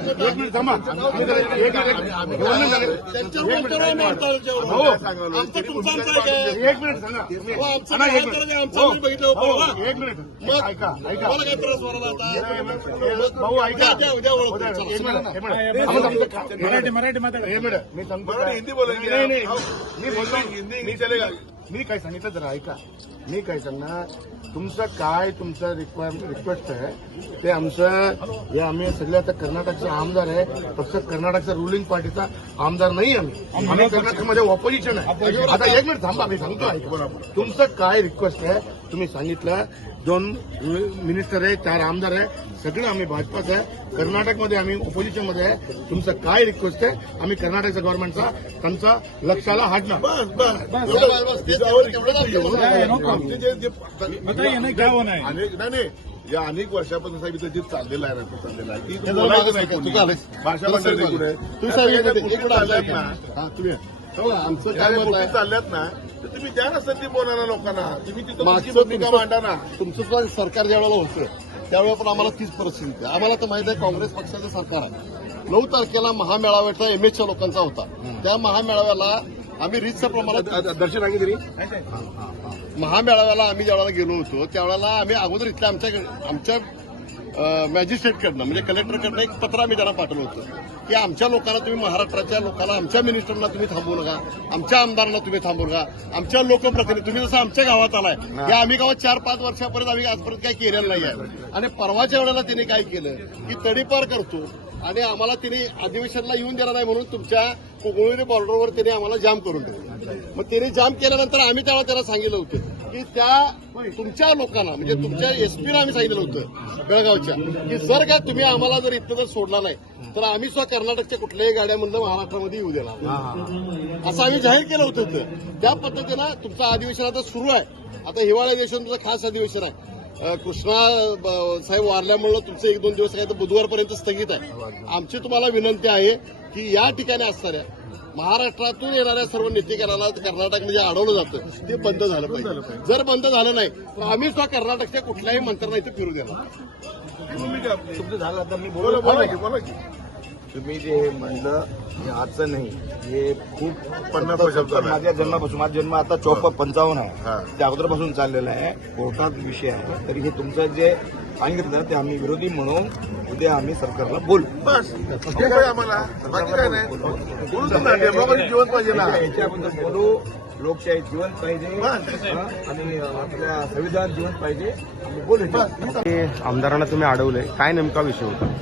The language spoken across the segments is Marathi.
मिनिट थांबा. एक मिनिट. एक मिनिट सांगा. एक मिनिट ऐका ऐका भाऊ ऐका. मराठी मी सांगतो हिंदी बोलायची. नाही मी बोलतो हिंदी मी चलेगा. मी काय सांगितलं जरा ऐका. मी काय सांगणार तुमचं काय तुमचं रिक्वेस्ट आहे ते आमचं हे आम्ही सगळे आता कर्नाटकचे आमदार आहे. फक्त कर्नाटकचा रुलिंग पार्टीचा आमदार नाही आम्ही कर्नाटकमध्ये ऑपोजिशन आहे. आता एक मिनिट थांबा मी सांगतो ऐका. तुमचं काय रिक्वेस्ट आहे तुम्ही सांगितलं. 2 मिनिस्टर आहे 4 आमदार आहे सगळं आम्ही भाजपाचं आहे. कर्नाटकमध्ये आम्ही ऑपोजिशनमध्ये आहे. तुमचं काय रिक्वेस्ट आहे आम्ही कर्नाटकच्या गव्हर्नमेंटचा त्यांचा लक्षाला हाडणार. नाही या अनेक वर्षापासून साहेब इथं जे चाललेलं आहे ना चाललेलं आहे की बोलायचं नाही कोणी. भाषा मंडळी चालल्यात ना तुम्ही आमचं काय गोष्टी चालल्यात ना तर तुम्ही द्या ना संधी बोलणाऱ्या लोकांना. तुम्ही तिथं भूमिका मांडा ना. तुमचं सुद्धा सरकार ज्यावेळेला होतं त्यावेळेला पण आम्हाला तीच परिस्थिती आहे. आम्हाला तर माहिती आहे काँग्रेस पक्षाचं सरकार आहे. 9 तारखेला महामेळाव्याचा एमएचच्या लोकांचा होता. त्या महामेळाव्याला आम्ही रीतच्या प्रमाणात दर्शन आहे तरी महामेळाव्याला आम्ही ज्यावेळेला गेलो होतो त्यावेळेला आम्ही अगोदर इथल्या आमच्या मॅजिस्ट्रेटकडनं म्हणजे कलेक्टरकडनं एक पत्र आम्ही त्यांना पाठवलं होतं की आमच्या लोकांना तुम्ही महाराष्ट्राच्या लोकांना आमच्या मिनिस्टरना तुम्ही थांबवू नका. आमच्या आमदारांना तुम्ही थांबवू नका. आमच्या लोकप्रतिनिधी तुम्ही जसं आमच्या गावात आलाय या आम्ही गावात 4-5 वर्षापर्यंत आम्ही आजपर्यंत काही केलेलं नाही आहे. आणि परवाच्या वेळेला त्यांनी काय केलं की तडीपार करतो आणि आम्हाला तिने अधिवेशनला येऊन देणार नाही म्हणून तुमच्या कोकणुरी बॉर्डरवर त्याने आम्हाला जाम करून ठेवलं. मग त्याने जाम केल्यानंतर आम्ही त्यावेळेला त्याला सांगितलं होतं की त्या तुमच्या लोकांना म्हणजे तुमच्या एसपीला आम्ही सांगितलं होतं बेळगावच्या की जर का तुम्ही आम्हाला जर इथं जर सोडला नाही तर आम्ही सुद्धा कर्नाटकच्या कुठल्याही गाड्यामधनं महाराष्ट्रामध्ये येऊ देणार असं आम्ही जाहीर केलं होतं. त्या पद्धतीनं तुमचं अधिवेशन आता सुरू आहे. आता हिवाळी अधिवेशन तुमचं खास अधिवेशन आहे. कृष्णा साहेब वारल्यामुळे तुमचं 1-2 दिवस काय तर बुधवारपर्यंत स्थगित आहे. आमची तुम्हाला विनंती आहे की या ठिकाणी असणाऱ्या महाराष्ट्रातून येणाऱ्या सर्व नेतेकरांना कर्नाटकमध्ये अडवलं जातं ते बंद झालं पाहिजे. जर बंद झालं नाही तर आम्ही सुद्धा कर्नाटकच्या कुठल्याही मंत्र्यांना इथे फिरू देणार. तुमचं झालं आता मी बोला की तुम्ही जे म्हणलं हे आजचं नाही हे खूप 50 वर्षापासून माझ्या जन्मापासून माझा जन्म आता 54-55 आहे त्या अगोदरपासून चाललेला आहे. कोर्टात विषय आहे तरी हे तुमचं जे सांगितलं ते आम्ही विरोधी म्हणून उद्या आम्ही सरकारला बोलू. बस आम्हाला बाकी काय नाही. जीवन पाहिजे ना याच्याबद्दल बोलू. लोकशाही जिवंत पाहिजे आणि आपल्या संविधान जिवंत पाहिजे बोलू. आमदारांना तुम्ही अडवलंय काय नेमका विषय होता.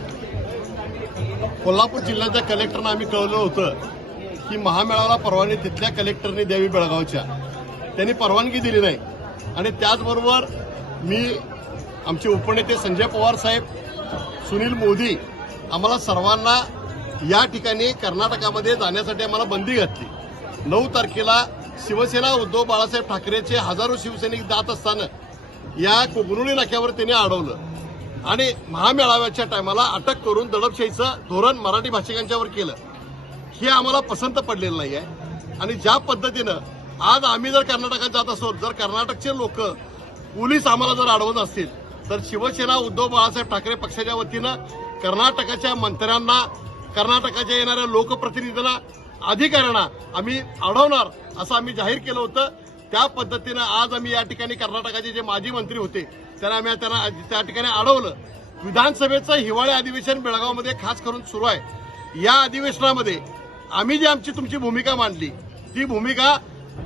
कोल्हापूर जिल्ह्याच्या कलेक्टरना आम्ही कळवलं होतं की महामेळाव्याला परवानगी तिथल्या कलेक्टरने द्यावी बेळगावच्या. त्यांनी परवानगी दिली नाही. आणि त्याचबरोबर मी आमचे उपनेते संजय पवार साहेब सुनील मोदी आम्हाला सर्वांना या ठिकाणी कर्नाटकामध्ये जाण्यासाठी आम्हाला बंदी घातली. 9 तारखेला शिवसेना उद्धव बाळासाहेब ठाकरेचे हजारो शिवसैनिक जात असताना या कोगनुळी नाक्यावर त्यांनी अडवलं आणि महामेळाव्याच्या टायमाला अटक करून दडपशाहीचं धोरण मराठी भाषिकांच्यावर केलं. हे आम्हाला पसंत पडलेलं नाही आहे. आणि ज्या पद्धतीनं आज आम्ही जर कर्नाटकात जात असो जर कर्नाटकचे लोक पोलीस आम्हाला जर अडवत असतील तर शिवसेना उद्धव बाळासाहेब ठाकरे पक्षाच्या वतीनं कर्नाटकाच्या मंत्र्यांना कर्नाटकाच्या येणाऱ्या लोकप्रतिनिधींना अधिकाऱ्यांना आम्ही अडवणार असं आम्ही जाहीर केलं होतं. त्या पद्धतीनं आज आम्ही या ठिकाणी कर्नाटकाचे जे माजी मंत्री होते त्यांना त्या ठिकाणी अडवलं. विधानसभेचं हिवाळी अधिवेशन बेळगावमध्ये खास करून सुरू आहे. या अधिवेशनामध्ये आम्ही जी आमची तुमची भूमिका मांडली ती भूमिका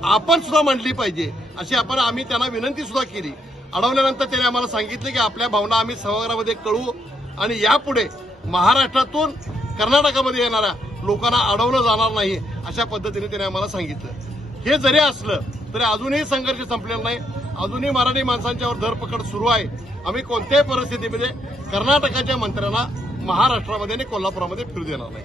आपण सुद्धा मांडली पाहिजे अशी आम्ही त्यांना विनंती सुद्धा केली. अडवल्यानंतर त्यांनी आम्हाला सांगितलं की आपल्या भावना आम्ही सभागृहामध्ये कळवू आणि यापुढे महाराष्ट्रातून कर्नाटकामध्ये येणाऱ्या लोकांना अडवलं जाणार नाही अशा पद्धतीने त्यांनी आम्हाला सांगितलं. हे जरी असलं तरी अजूनही संघर्ष संपलेला नाही. अजूनही मराठी माणसांच्यावर धरपकड सुरू आहे. आम्ही कोणत्याही परिस्थितीमध्ये कर्नाटकाच्या मंत्र्यांना महाराष्ट्रामध्ये आणि कोल्हापुरामध्ये फिरू देणार नाही.